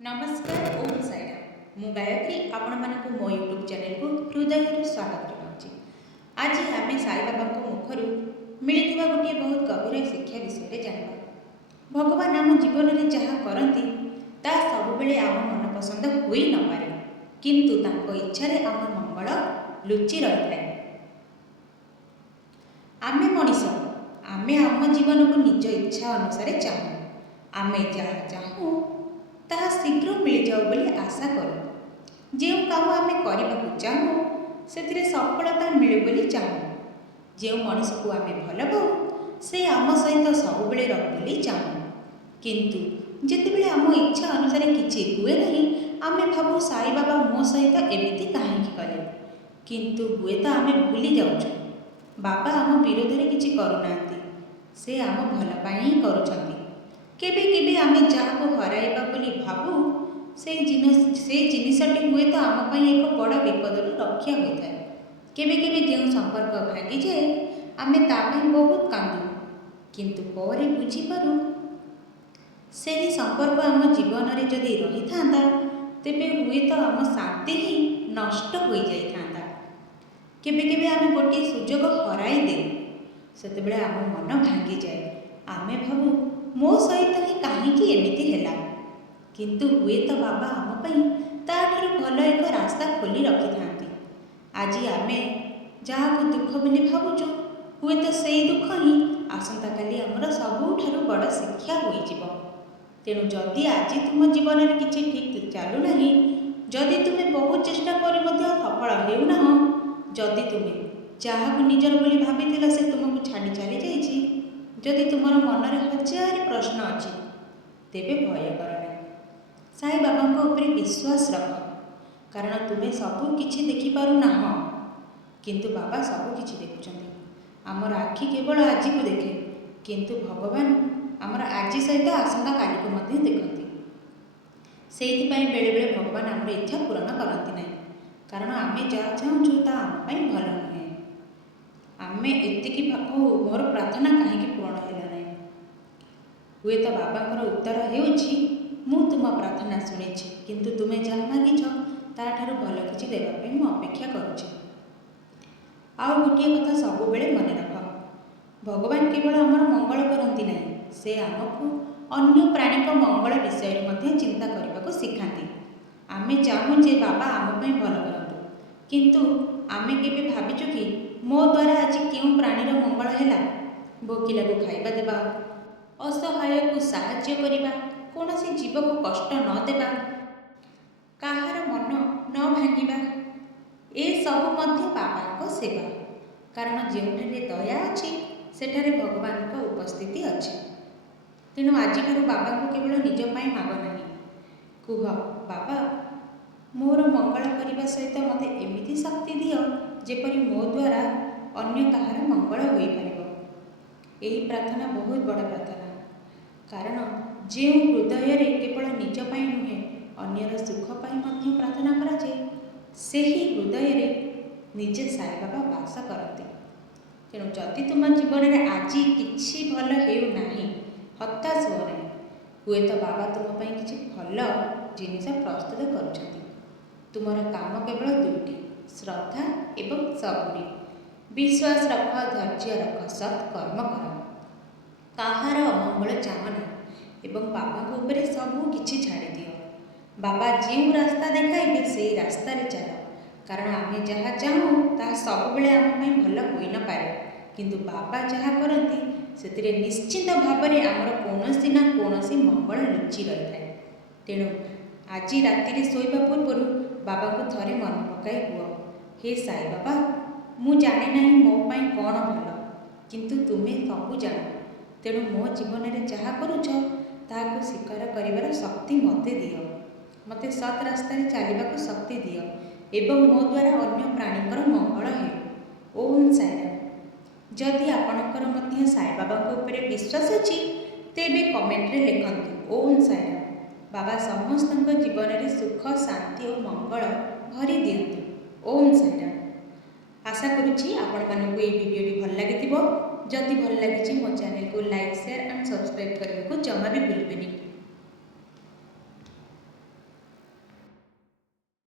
नमस्कार ओम साईराम मु गायत्री आपण मानक मो यूट्यूब चैनल को हृदय स्वागत जनाऊँगी। आज आम साई बाबा मुखर मिलता गोटे बहुत गभीर शिक्षा विषय जानवा। भगवान आम जीवन में जहाँ करती ता सब बेले आम मन पसंद हो न पारे, किंतु तांको इच्छा आम मंगल लुचि रही है। आमे मनीष आमे आम जीवन को निज इच्छा अनुसार चाहूँ, आमे जहाँ चाहूँ ताहा शीघ्र मिल जाओ बोली आशा करूँ। जो काम आमे करने को चाहूँ से सफलता मिलू बोली चाहूँ। जो मनीष को आमे भल पाऊ से आम सहित सब बेले रही चाहूँ, किंतु जितेबाला आम इच्छा अनुसार किसी हुए नहीं आमे भावु साई बाबा मो सहित एमती कहीं कले, किंतु हुए तो आमे भूली जाऊँ बाबा आम विरोध में किसी करूना, से आम भल ही करुँच। केबे केबे आमे जहाँ को हराइबा बोली भावु से जिनिसटी हुए तो आम एक बड़ विपद रक्षा होता है। केबे केबे जो संपर्क भांगी जाए आमे तापाई बहुत कांदू, किंतु पर बुझीपारू से संपर्क आम जीवन में जदि रही था तेबे हुए तो आम शांति ही नष्ट हो जाता। केबे केबे आमे गोटे सुजोग हराई दे सेतेबेले आम मन भांगी जाए, आमे भावु मो सहित ही कहीं एमती है, किंतु हुए तो बाबा आम ताठू भल एक रास्ता खोली रखी था। आज आमे जहाँ को दुख बोली भावुचु हुए तो से दुख ही आसंता काली आमर सबुठारु बड़ शिक्षा हो। तेणु जदि आज तुम जीवन में किसी ठीक चलू ना, जदि तुम्हें बहुत चेष्टा कर सफल होना, जदि तुम्हें जहाँ को निजर बोली भाभी से तुमको छाड़ी चली जाइए, जदि तुमर मन में हजार प्रश्न अच्छी तेबे भय कर ना, साई बाबा ऊपर विश्वास रख, कारण तुम्हें सबू किछि देखि पारुना, किंतु बाबा सबू किछि देखुछंती। आमर आखि केवल आज को देखे, किंतु भगवान आमर आज सहित आसंता काली को मध्य देखती। से बेले बेले भगवान आमर इच्छा पूरण करती ना, कारण आमे जहाँ चाहूँ ता आम भल नुहे। आमे एतिकी मोर प्रार्थना कहीं पूरण है ना, हुए तो बाबा उत्तर होउछि मु तुम प्रार्थना शुणी, किंतु तुम्हें जहाँ मागिछ ताठारु भल किछि देवाई मु अपेक्षा करुछि। आउ गोटे कथा सब बेले मन रख, भगवान केवल आमर मंगल करती ना, से आमको अन्य प्राणी मंगल विषय में चिंता करने को सिखाती। आमे चाहूँ जे बाबा आम भल करतु, किंतु आमे केबे भाविचु कि मो द्वारा आज क्यों प्राणीर मंगल है। भोकिला को खाइबा देबा, असहाय को साहाय्य करिबा, कौनसी जीव को कष्ट न देबा, काहार मन न भांगिबा, ए सब मध्य बाबा को सेवा। कारण जोठारे दया अच्छी सेठारे भगवान को उपस्थिति अच्छी। तेणु आज बाबा को केवल निज पाई माग नहीं, कुह बाबा मोर मंगल करने सहित मते एमिति शक्ति दियो जेपरी मो द्वारा अन्य कहार मंगल हो पारिबो। एही प्रार्थना बहुत बड़ प्रार्थना, कारण जो हृदय रे केवल निज पाई नुहे अन्यर सुख पाई मध्य प्रार्थना करा जाए, सेही हृदय रे निजे साई बाबा वास करते। तेणु जदि तुम जीवन में आज किछि भल हेउ नाही हताश हो ना, हुए तो बाबा तुम किछि भल जिनिस प्रस्तुत करुछंती। तुमर काम केवल दुईटी, श्रद्धा एवं सबुरी। विश्वास रख, धैर्य रख, सत्कर्म कर, कहार अमंगल चाहना एवं बाबा ऊपर सबू किछि छाड़ी दियो। बाबा जो रास्ता देखाइबे से रास्ता रे चल, कारण आमे जहाँ चाहूँ ता सब बेले आम भल होई न पारे, किंतु बाबा जहाँ करती से निश्चित भाव में आमर कौनसी ना कौनसी मंगल लुचि रही है। तेणु आज राति शोवा पूर्व बाबा को थरे मन पकाई हुआ, हे साई बाबा मु जाने नहीं मो पाई कौन भल, किंतु तुम्हें सबू जान। तेणु मो जीवन में जहाँ करुछ ताको स्वीकार करिवार शक्ति मते दियो, मते सत रास्ता चलने को शक्ति दियो एवं मो द्वारा अन्य प्राणीकर मंगल हो। ओम साईराम। जदि आपणकर मध्य साई बाबा ऊपर विश्वास अच्छी तेबे कमेंट रे लिखंतु ओम साईराम। बाबा समस्त जीवन में सुख शांति और मंगल भरी दियंतु। ओम साईराम। आशा करुच्ची आपण मानक ये वीडियो भल लगी। जदि भल लगी मो चैनल को लाइक शेयर एंड सब्सक्राइब करने को जमा भी भूलबेनी।